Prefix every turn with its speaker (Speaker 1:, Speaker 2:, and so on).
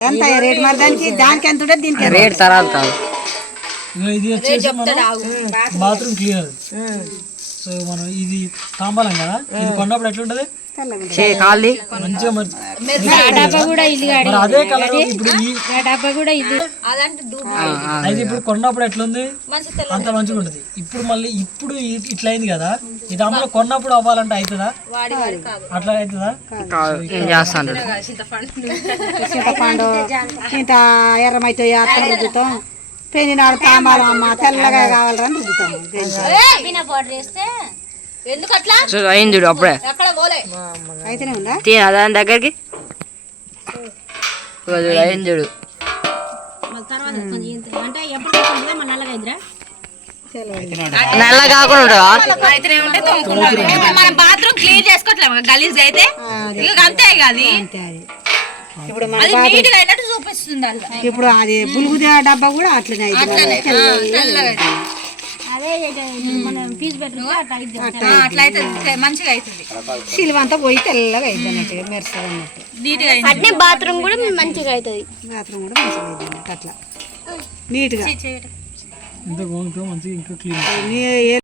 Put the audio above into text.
Speaker 1: ఎంత రేట్ మరి దానికి ఎంత ఉంటుంది దీనికి
Speaker 2: రేట్ తర్వాత కాదు.
Speaker 3: ఇది వచ్చేసి బాత్రూమ్ క్లీనర్. సో మనం ఇది తాంబాలం కదా, ఇది కొన్నప్పుడు ఎట్లుంటది మంచిగా అదే కలర్. ఇప్పుడు అయితే ఇప్పుడు కొన్నప్పుడు ఎట్లుంది అంత మంచిగా ఉంటుంది. ఇప్పుడు మళ్ళీ ఇప్పుడు ఇట్లా అయింది కదా, ఇది అమ్మలో కొన్నప్పుడు అవ్వాలంటే అవుతుందా? అట్లా అవుతుందా?
Speaker 1: చింతపండు ఇంత ఎర్రమైతే రుద్దుతాం, పెళ్లి నాడు తాంబాలం అమ్మ తెల్లగా కావాలని రుద్దుతాం.
Speaker 2: అయింది చూడు అప్పుడే
Speaker 1: అయితేనే ఉందా
Speaker 2: దాని దగ్గరికి అయింది చూడు. నల్ల కాకుండా
Speaker 4: మనం బాత్రూమ్ క్లీన్ చేసుకోవట్లేము గలీజ్ అయితే అంతే కాదు.
Speaker 1: ఇప్పుడు అది బులుగు డబ్బా కూడా అట్లనే
Speaker 4: మంచిగా అవుతుంది.
Speaker 1: సిలువ అంతా పోయి తెల్లగా అవుతుంది అన్నట్టుగా మెరుస్తుంది అన్నట్టు.
Speaker 5: బాత్రూమ్ కూడా మంచిగా అవుతుంది.
Speaker 1: బాత్రూమ్ కూడా మంచిగా అవుతుంది అట్లా నీట్గా
Speaker 3: ఇంకా క్లీన్